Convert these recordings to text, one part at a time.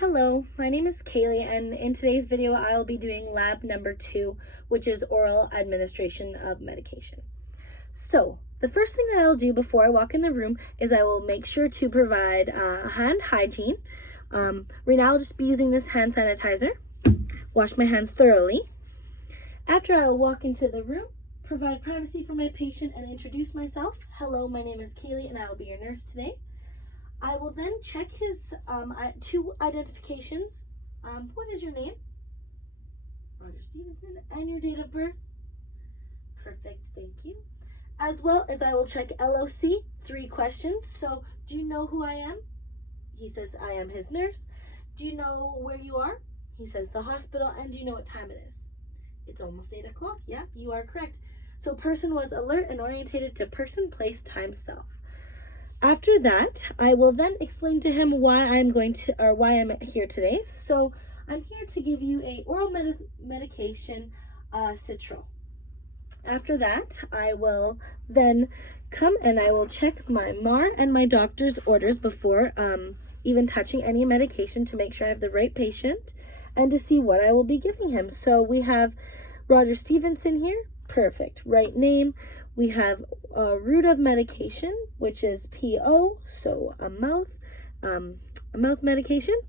Hello, my name is Kaylee, and in today's video I'll be doing lab number 2, which is oral administration of medication. So, the first thing that I'll do before I walk in the room is I will make sure to provide hand hygiene. Right now I'll just be using this hand sanitizer. Wash my hands thoroughly. After I'll walk into the room, provide privacy for my patient, and introduce myself. Hello, my name is Kaylee, and I will be your nurse today. I will then check his 2 identifications. What is your name? Roger Stevenson. And your date of birth? Perfect, thank you. As well as I will check LOC, 3 questions. So, do you know who I am? He says, I am his nurse. Do you know where you are? He says, the hospital. And do you know what time it is? It's almost 8 o'clock. Yeah, you are correct. So, person was alert and orientated to person, place, time, self. After that, I will then explain to him why I'm here today. So I'm here to give you a oral medication, Citrol. After that, I will then come and I will check my MAR and my doctor's orders before even touching any medication to make sure I have the right patient and to see what I will be giving him. So we have Roger Stevenson here. Perfect. Right name. We have a route of medication, which is PO, so a mouth medication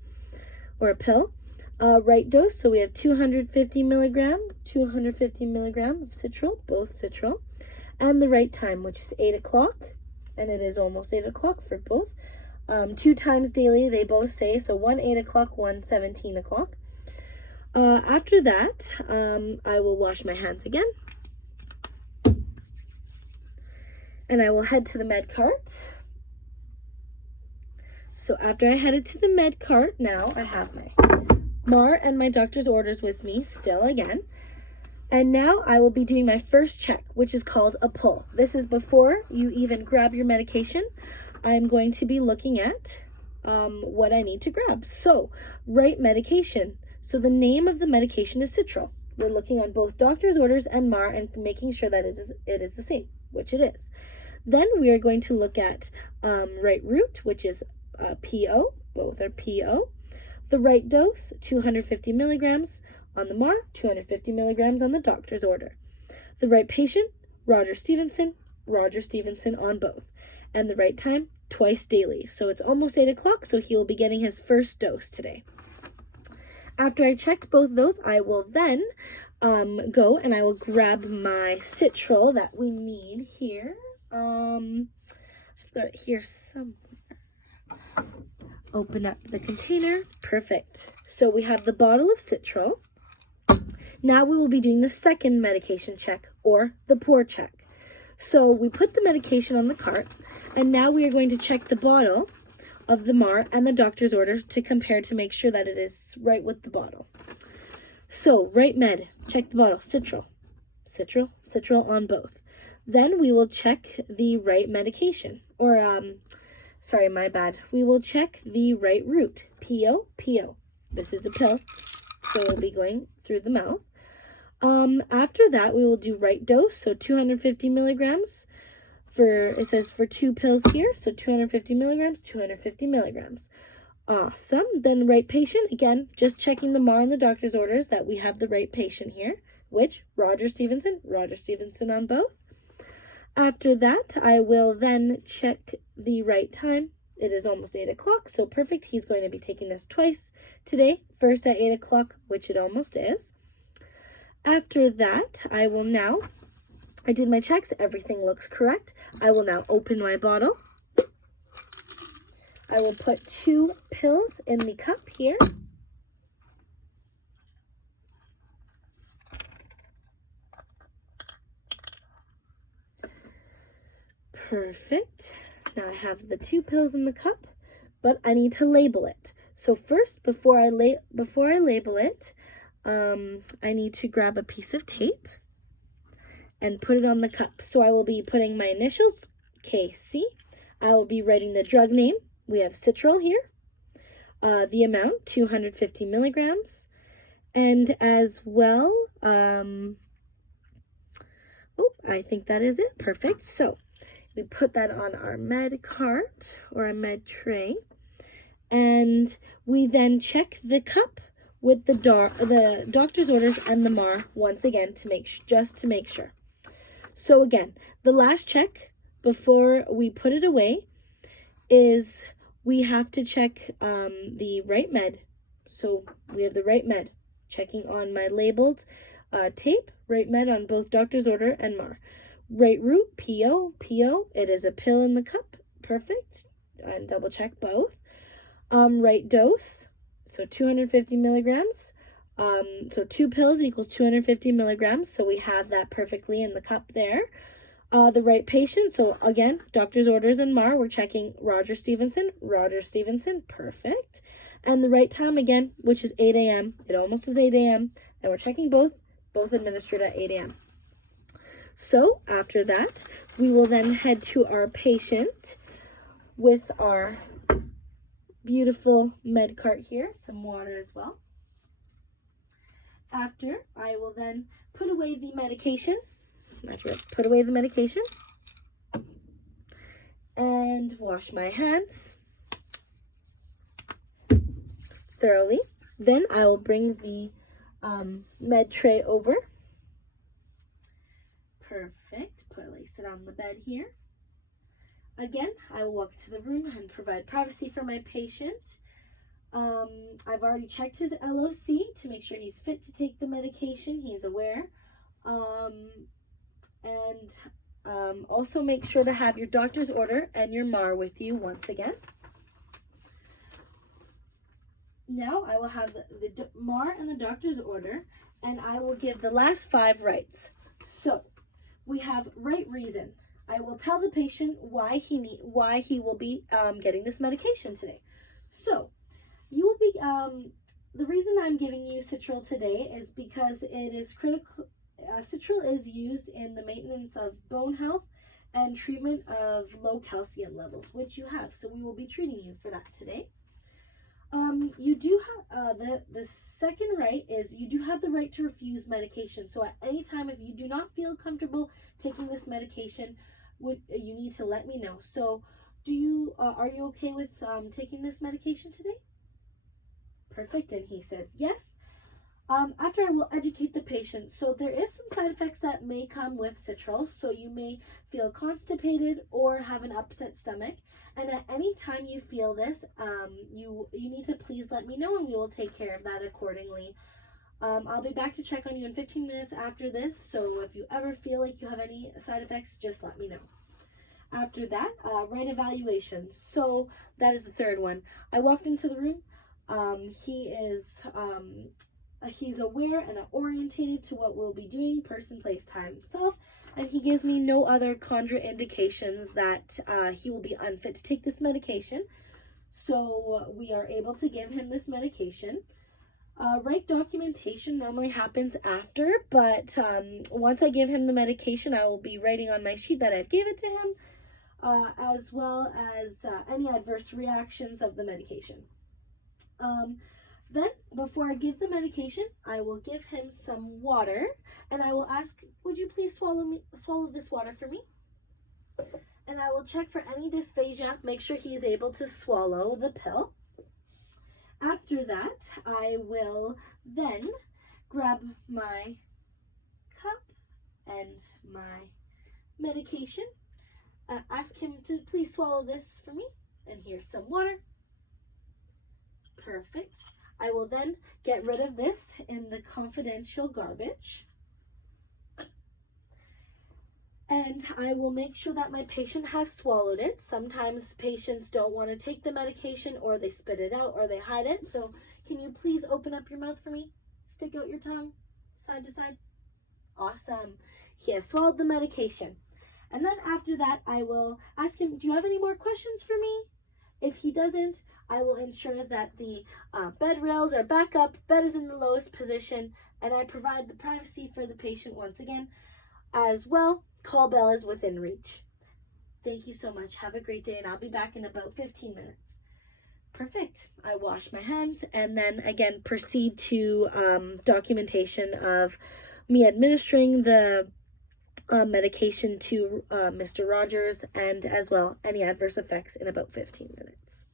or a pill. Right dose, so we have 250 milligram of Citrol, both Citrol. And the right time, which is 8 o'clock, and it is almost 8 o'clock for both. 2 times daily, they both say, so one 8 o'clock, one 17 o'clock. After that, I will wash my hands again. And I will head to the med cart. So after I headed to the med cart, now I have my MAR and my doctor's orders with me still again. And now I will be doing my first check, which is called a pull. This is before you even grab your medication. I'm going to be looking at what I need to grab. So, right medication. So the name of the medication is Citrol. We're looking on both doctor's orders and MAR and making sure that it is the same, which it is. Then we are going to look at right route, which is PO. Both are PO. The right dose, 250 milligrams on the MAR, 250 milligrams on the doctor's order. The right patient, Roger Stevenson on both. And the right time, twice daily. So it's almost 8 o'clock, so he will be getting his first dose today. After I checked both those, I will then go and I will grab my Citrol that we need here. I've got it here somewhere. Open up the container. Perfect. So we have the bottle of Citrol. Now we will be doing the second medication check, or the pour check. So we put the medication on the cart, and now we are going to check the bottle of the MAR and the doctor's order to compare to make sure that it is right with the bottle. So, right med, check the bottle, Citrol on both. Then we will check the right medication, or, we will check the right route, PO. This is a pill, so it will be going through the mouth. After that, we will do right dose, so 250 milligrams. It says for 2 pills here, so 250 milligrams. Awesome. Then right patient, again, just checking the MAR and the doctor's orders that we have the right patient here, which Roger Stevenson on both. After that, I will then check the right time. It is almost 8 o'clock, so perfect. He's going to be taking this twice today, first at 8 o'clock, which it almost is. After that, I did my checks. Everything looks correct. I will now open my bottle. I will put 2 pills in the cup here. Perfect. Now I have the 2 pills in the cup, but I need to label it. So first, before I label it, I need to grab a piece of tape and put it on the cup. So I will be putting my initials, KC. I will be writing the drug name. We have Citrol here. The amount, 250 milligrams. And as well, I think that is it. Perfect. So we put that on our med cart or a med tray. And we then check the cup with the doctor's orders and the MAR once again to make sure. So again, the last check before we put it away is we have to check the right med. So we have the right med. Checking on my labeled tape, right med on both doctor's order and MAR. Right root, PO, it is a pill in the cup, perfect, and double check both. Right dose, so 250 milligrams. So 2 pills equals 250 milligrams, so we have that perfectly in the cup there. The right patient, so again, doctor's orders and MAR, we're checking Roger Stevenson, perfect. And the right time again, which is 8 a.m., it almost is 8 a.m., and we're checking both administered at 8 a.m. So after that, we will then head to our patient with our beautiful med cart here, some water as well. After, I will then put away the medication, and wash my hands thoroughly. Then I will bring the med tray over. Perfect. Place it on the bed here. Again, I will walk to the room and provide privacy for my patient. I've already checked his LOC to make sure he's fit to take the medication. He's aware. Also make sure to have your doctor's order and your MAR with you once again. Now I will have the MAR and the doctor's order, and I will give the last 5 rights. So we have right reason. I will tell the patient why he will be getting this medication today. So you will be the reason I'm giving you Citril today is because it is critical. Citril is used in the maintenance of bone health and treatment of low calcium levels, which you have. So we will be treating you for that today. You do have the second right is you do have the right to refuse medication. So at any time, if you do not feel comfortable taking this medication, you need to let me know. So are you okay with taking this medication today? Perfect. And he says yes. After, I will educate the patient. So there is some side effects that may come with Citril. So you may feel constipated or have an upset stomach. And at any time you feel this, you need to please let me know, and we will take care of that accordingly. I'll be back to check on you in 15 minutes after this. So if you ever feel like you have any side effects, just let me know. After that, right evaluation. So that is the third one. I walked into the room. He's aware and orientated to what we'll be doing, person, place, time, self, and he gives me no other contraindications that he will be unfit to take this medication. So we are able to give him this medication. Right documentation normally happens after, but once I give him the medication, I will be writing on my sheet that I've gave it to him, as well as any adverse reactions of the medication. Then, before I give the medication, I will give him some water, and I will ask, would you please swallow this water for me? And I will check for any dysphagia, make sure he is able to swallow the pill. After that, I will then grab my cup and my medication, ask him to please swallow this for me, and here's some water. Perfect. I will then get rid of this in the confidential garbage. And I will make sure that my patient has swallowed it. Sometimes patients don't want to take the medication, or they spit it out, or they hide it. So can you please open up your mouth for me? Stick out your tongue, side to side. Awesome. He has swallowed the medication. And then after that, I will ask him, do you have any more questions for me? If he doesn't, I will ensure that the bed rails are back up, bed is in the lowest position, and I provide the privacy for the patient once again. As well, call bell is within reach. Thank you so much. Have a great day, and I'll be back in about 15 minutes. Perfect. I wash my hands and then again proceed to documentation of me administering the medication to Mr. Rogers, and as well any adverse effects in about 15 minutes.